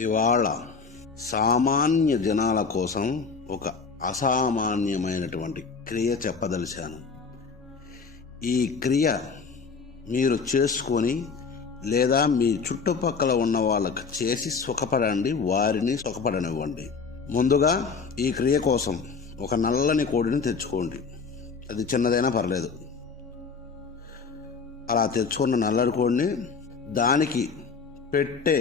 ఇవాళ సామాన్య జనాల కోసం ఒక అసామాన్యమైనటువంటి క్రియ చెప్పదలిచాను. ఈ క్రియ మీరు చేసుకొని లేదా మీ చుట్టుపక్కల ఉన్న వాళ్ళకి చేసి సుఖపడండి, వారిని సుఖపడనివ్వండి. ముందుగా ఈ క్రియ కోసం ఒక నల్లని కోడిని తెచ్చుకోండి. అది చిన్నదైనా పర్లేదు. అలా తెచ్చుకున్న నల్లని కోడిని దానికి పెట్టే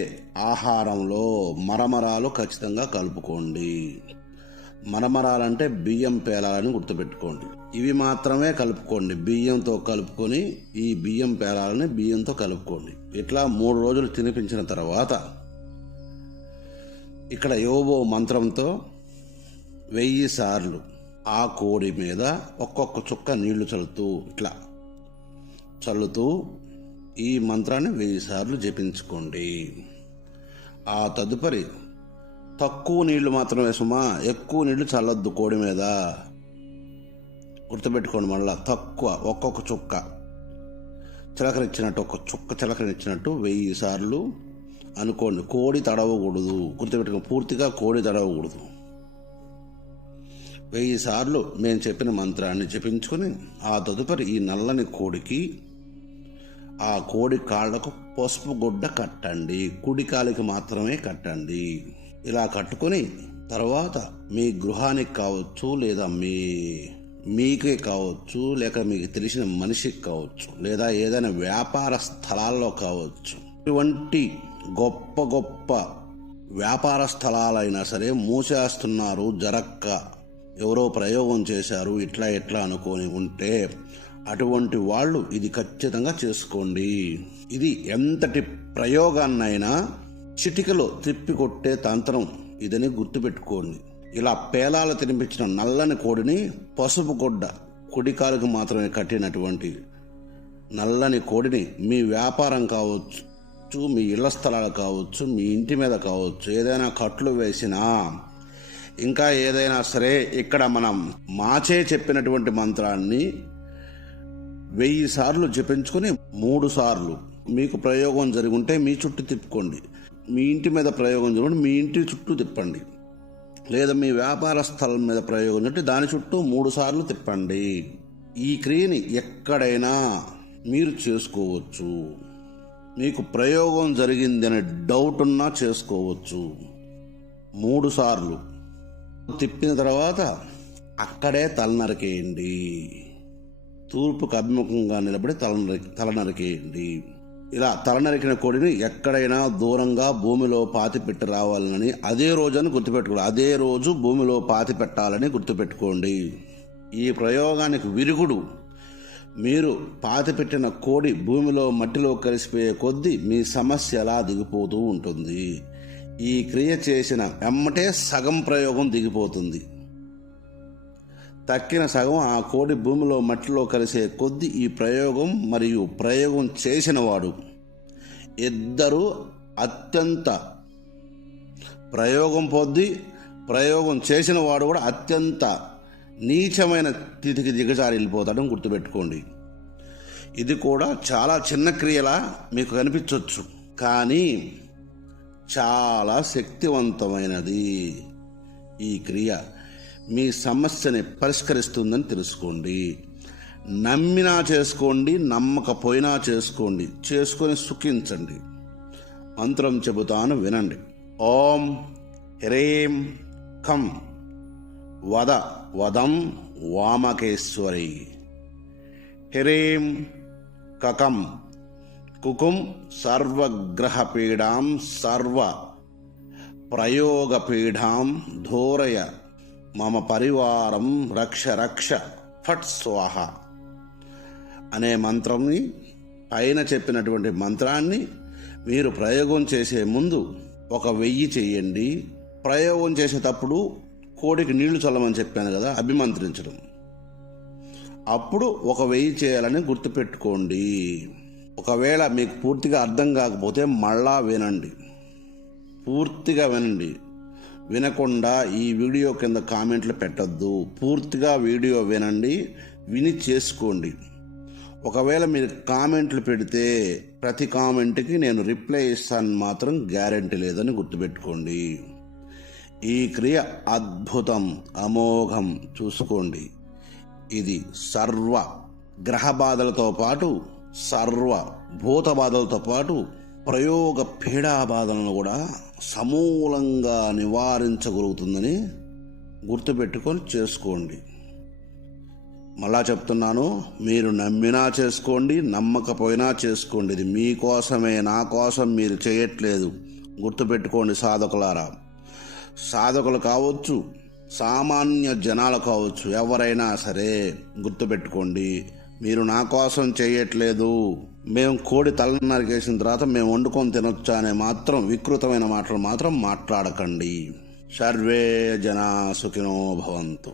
ఆహారంలో మరమరాలు ఖచ్చితంగా కలుపుకోండి. మరమరాలంటే బియ్యం పేలాలని గుర్తుపెట్టుకోండి. ఇవి మాత్రమే కలుపుకోండి. బియ్యంతో కలుపుకొని ఈ బియ్యం పేలాలని బియ్యంతో కలుపుకోండి. ఇట్లా 3 రోజులు తినిపించిన తర్వాత ఇక్కడ యోబో మంత్రంతో 1000 సార్లు ఆ కోడి మీద ఒక్కొక్క చుక్క నీళ్లు చల్లుతూ ఈ మంత్రాన్ని 1000 సార్లు జపించుకోండి. ఆ తదుపరి తక్కువ నీళ్లు మాత్రమే సుమా, ఎక్కువ నీళ్లు చల్లొద్దు కోడి మీద. గుర్తుపెట్టుకోండి. మళ్ళా తక్కువ, ఒక్కొక్క చుక్క చిలకరించినట్టు, ఒక చుక్క చిలకరించినట్టు 1000 సార్లు అనుకోండి. కోడి తడవకూడదు. గుర్తుపెట్టుకోండి, పూర్తిగా కోడి తడవకూడదు. 1000 సార్లు నేను చెప్పిన మంత్రాన్ని జపించుకొని ఆ తదుపరి ఈ నల్లని కోడికి, ఆ కోడి కాళ్లకు పసుపు గుడ్డ కట్టండి. కుడి కాలికి మాత్రమే కట్టండి. ఇలా కట్టుకొని తర్వాత మీ గృహానికి కావచ్చు, లేదా మీకే కావచ్చు, లేక మీకు తెలిసిన మనిషికి కావచ్చు, లేదా ఏదైనా వ్యాపార స్థలాల్లో కావచ్చు, ఇటువంటి గొప్ప గొప్ప వ్యాపార స్థలాలైనా సరే మూసేస్తున్నారు, జరక్క ఎవరో ప్రయోగం చేశారు, ఇట్లా అనుకొని ఉంటే అటువంటి వాళ్ళు ఇది ఖచ్చితంగా చేసుకోండి. ఇది ఎంతటి ప్రయోగాన్నైనా చిటికలో తిప్పికొట్టే తంత్రం ఇదని గుర్తుపెట్టుకోండి. ఇలా పేలాలు తినిపించిన నల్లని కోడిని, పసుపు గుడ్డ కుడికాలకు మాత్రమే కట్టినటువంటి నల్లని కోడిని మీ వ్యాపారం కావచ్చు, మీ ఇళ్ల స్థలాలు కావచ్చు, మీ ఇంటి మీద కావచ్చు, ఏదైనా కట్లు వేసినా, ఇంకా ఏదైనా సరే, ఇక్కడ మనం మాచే చెప్పినటువంటి మంత్రాన్ని 1000 సార్లు జపించుకొని 3 సార్లు మీకు ప్రయోగం జరుగుంటే మీ చుట్టూ తిప్పుకోండి. మీ ఇంటి మీద ప్రయోగం జరుగుంటే మీ ఇంటి చుట్టూ తిప్పండి. లేదా మీ వ్యాపార స్థలం మీద ప్రయోగం జరిగితే దాని చుట్టూ 3 సార్లు తిప్పండి. ఈ క్రియని ఎక్కడైనా మీరు చేసుకోవచ్చు. మీకు ప్రయోగం జరిగిందనే డౌట్ ఉన్నా చేసుకోవచ్చు. 3 సార్లు తిప్పిన తర్వాత అక్కడే తల నరికేయండి. తూర్పుకు అభిముఖంగా నిలబడి తల నరికేయండి. ఇలా తల నరికిన కోడిని ఎక్కడైనా దూరంగా భూమిలో పాతి పెట్టి రావాలని అదే రోజుని గుర్తుపెట్టుకోండి. అదే రోజు భూమిలో పాతి పెట్టాలని గుర్తుపెట్టుకోండి. ఈ ప్రయోగానికి విరుగుడు, మీరు పాతి పెట్టిన కోడి భూమిలో మట్టిలో కలిసిపోయే కొద్దీ మీ సమస్య ఎలా దిగిపోతూ ఉంటుంది. ఈ క్రియ చేసిన వెమ్మటే సగం ప్రయోగం దిగిపోతుంది. తక్కిన సగం ఆ కోడి భూమిలో మట్టిలో కలిసే కొద్దీ ఈ ప్రయోగం మరియు ప్రయోగం చేసిన వాడు ఇద్దరూ అత్యంత ప్రయోగం పొంది, ప్రయోగం చేసిన వాడు కూడా అత్యంత నీచమైన స్థితికి దిగజారి వెళ్ళిపోతాడని గుర్తుపెట్టుకోండి. ఇది కూడా చాలా చిన్న క్రియలా మీకు కనిపించవచ్చు, కానీ చాలా శక్తివంతమైనది. ఈ క్రియ మీ సమస్యని పరిష్కరిస్తుందని తెలుసుకోండి. నమ్మినా చేసుకోండి, నమ్మకపోయినా చేసుకోండి. చేసుకొని సుఖించండి. మంత్రం చెబుతాను, వినండి. ఓం హ్రీం ఖం వదం వామకేశ్వరి. హ్రీం కకం కుకుం సర్వగ్రహపీడాం సర్వ ప్రయోగపీడాం ధోరయ మమ పరివారం రక్ష ఫట్ స్వాహ అనే మంత్రంని, పైన చెప్పినటువంటి మంత్రాన్ని మీరు ప్రయోగం చేసే ముందు 1000 చేయండి. ప్రయోగం చేసేటప్పుడు కోడికి నీళ్లు చల్లమని చెప్పాను కదా, అభిమంత్రించడం. అప్పుడు 1000 చేయాలని గుర్తుపెట్టుకోండి. ఒకవేళ మీకు పూర్తిగా అర్థం కాకపోతే మళ్ళా వినండి, పూర్తిగా వినండి. వినకుండా ఈ వీడియో కింద కామెంట్లు పెట్టద్దు. పూర్తిగా వీడియో వినండి, విని చేసుకోండి. ఒకవేళ మీరు కామెంట్లు పెడితే ప్రతి కామెంట్కి నేను రిప్లై ఇస్తాను మాత్రం గ్యారెంటీ లేదని గుర్తుపెట్టుకోండి. ఈ క్రియ అద్భుతం, అమోఘం. చూసుకోండి. ఇది సర్వ గ్రహ బాధలతో పాటు, సర్వ భూత బాధలతో పాటు ప్రయోగ పీడా బాధలను కూడా సమూలంగా నివారించగలుగుతుందని గుర్తుపెట్టుకొని చేసుకోండి. మళ్ళా చెప్తున్నాను, మీరు నమ్మినా చేసుకోండి, నమ్మకపోయినా చేసుకోండి. ఇది మీకోసమే, నా కోసం మీరు చేయట్లేదు. గుర్తుపెట్టుకోండి సాధకులారా. సాధకులు కావచ్చు, సామాన్య జనాలు కావచ్చు, ఎవరైనా సరే గుర్తుపెట్టుకోండి, మీరు నా కోసం చేయట్లేదు. మేము కోడి తల నరికేసిన తర్వాత మేము వండుకొని తినొచ్చా అనే మాత్రం వికృతమైన మాటలు మాత్రం మాట్లాడకండి. సర్వే జనా సుఖినో భవంతు.